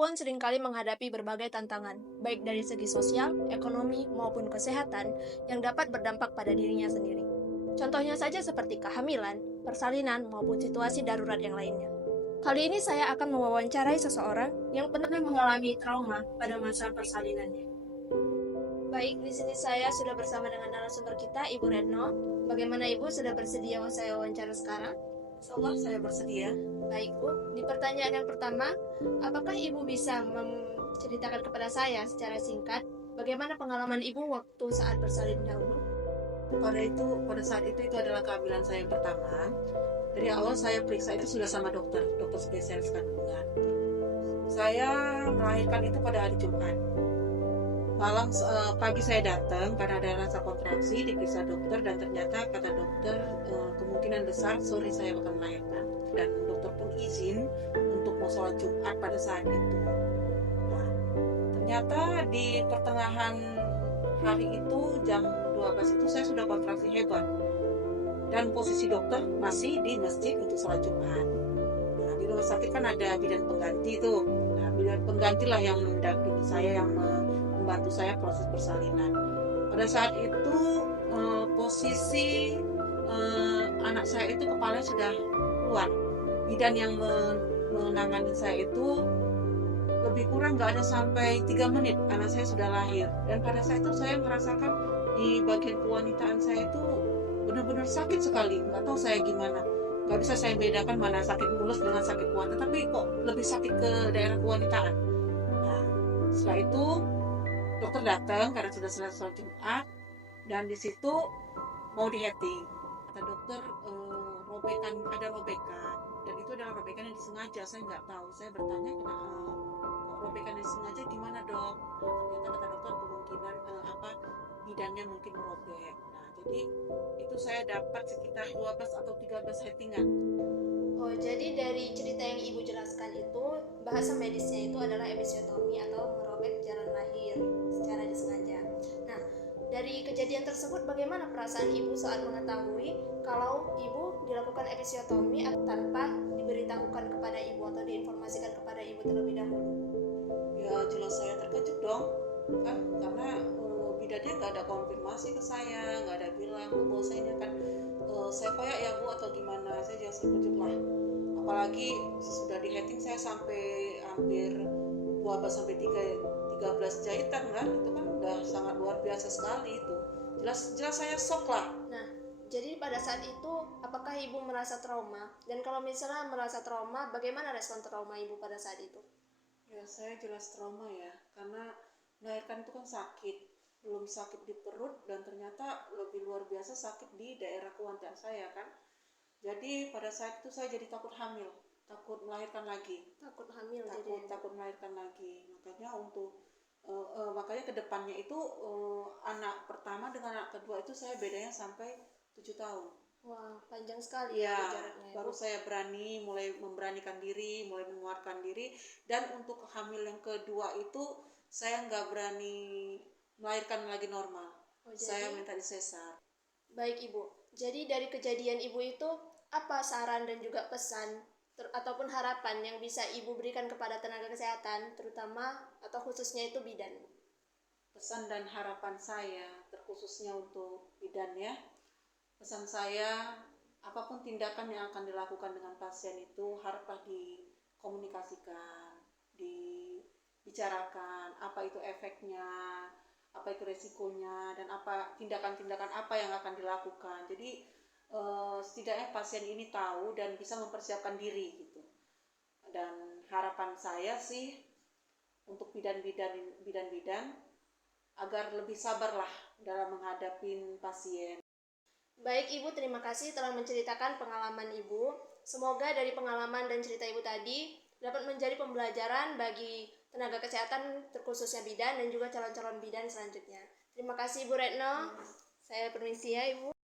perempuan seringkali menghadapi berbagai tantangan, baik dari segi sosial, ekonomi, maupun kesehatan, yang dapat berdampak pada dirinya sendiri. Contohnya saja seperti kehamilan, persalinan, maupun situasi darurat yang lainnya. Kali ini saya akan mewawancarai seseorang yang pernah mengalami trauma pada masa persalinannya. Baik, di sini saya sudah bersama dengan narasumber kita, Ibu Retno. Bagaimana Ibu, sudah bersedia saya wawancara sekarang? Insyaallah saya bersedia. Baik Bu, di pertanyaan yang pertama, apakah Ibu bisa menceritakan kepada saya secara singkat bagaimana pengalaman Ibu waktu saat bersalin dahulu? Pada saat itu adalah kehamilan saya yang pertama. Dari awal saya periksa itu sudah sama dokter spesialis kandungan. Saya melahirkan itu pada hari Jumat. Pagi saya datang karena ada rasa kontraksi, diperiksa dokter dan ternyata kata dokter kemungkinan besar sore saya akan melahirkan, dan dokter pun izin untuk mau sholat Jumat pada saat itu. Nah, ternyata di pertengahan hari itu jam 12 itu saya sudah kontraksi hebat dan posisi dokter masih di masjid untuk sholat Jumat. Nah, di rumah sakit kan ada bidan pengganti tuh. Nah, bidan pengganti lah yang mendampingi saya, yang membantu saya proses persalinan. Pada saat itu posisi anak saya itu kepalanya sudah keluar. Bidan yang menangani saya itu lebih kurang nggak ada sampai 3 menit anak saya sudah lahir. Dan pada saat itu saya merasakan di bagian kewanitaan saya itu benar-benar sakit sekali. Nggak tahu saya gimana. Nggak bisa saya bedakan mana sakit mulus dengan sakit kuat. Tapi kok lebih sakit ke daerah kewanitaan. Nah, setelah itu dokter datang karena sudah selesai sholat Jumat, dan di situ mau diheting. Kata dokter ada robekan, dan itu adalah robekan yang disengaja. Saya nggak tahu. Saya bertanya kok robekan yang disengaja gimana dok? Nah, ternyata kata dokter kemungkinan bidannya mungkin merobek. Nah, jadi itu saya dapat sekitar 12 atau 13 hetingan. Oh, jadi dari cerita yang Ibu jelaskan itu, bahasa medisnya itu adalah episiotomi atau merobek jalan lahir secara disengaja. Nah, dari kejadian tersebut bagaimana perasaan Ibu saat mengetahui kalau Ibu dilakukan episiotomi tanpa diberitahukan kepada Ibu atau diinformasikan kepada Ibu terlebih dahulu? Ya jelas saya terkejut dong, kan karena bidannya nggak ada konfirmasi ke saya, nggak ada bilang bahwa saya akan saya koyak ya Bu atau gimana. Saya jelas terkejut lah, apalagi sudah di heading saya sampai hampir 12 sampai 13 jahitan kan, itu kan udah sangat luar biasa sekali itu. Jelas saya shock lah. Nah, jadi pada saat itu apakah Ibu merasa trauma? Dan kalau misalnya merasa trauma, bagaimana respon trauma Ibu pada saat itu? Ya saya jelas trauma ya, karena melahirkan itu kan sakit, belum sakit di perut, dan ternyata lebih luar biasa sakit di daerah kewanitaan saya kan. Jadi pada saat itu saya jadi takut hamil, takut melahirkan lagi. Takut melahirkan lagi. Makanya kedepannya itu anak pertama dengan anak kedua itu saya bedanya sampai 7 tahun. Wah, panjang sekali ya jaraknya. Baru saya mulai memberanikan diri, mulai menguatkan diri. Dan untuk hamil yang kedua itu saya nggak berani melahirkan lagi normal. Saya minta disesar. Baik Ibu, jadi dari kejadian Ibu itu apa saran dan juga pesan ataupun harapan yang bisa Ibu berikan kepada tenaga kesehatan, terutama atau khususnya itu bidan? Pesan dan harapan saya terkhususnya untuk bidan ya, pesan saya, apapun tindakan yang akan dilakukan dengan pasien itu haraplah dikomunikasikan, dibicarakan apa itu efeknya, apa itu resikonya, dan apa tindakan-tindakan apa yang akan dilakukan. Jadi setidaknya pasien ini tahu dan bisa mempersiapkan diri gitu. Dan harapan saya sih untuk bidan-bidan agar lebih sabarlah dalam menghadapi pasien. Baik Ibu, terima kasih telah menceritakan pengalaman Ibu. Semoga dari pengalaman dan cerita Ibu tadi dapat menjadi pembelajaran bagi tenaga kesehatan terkhususnya bidan dan juga calon-calon bidan selanjutnya. Terima kasih Ibu Retno. Saya permisi ya Ibu.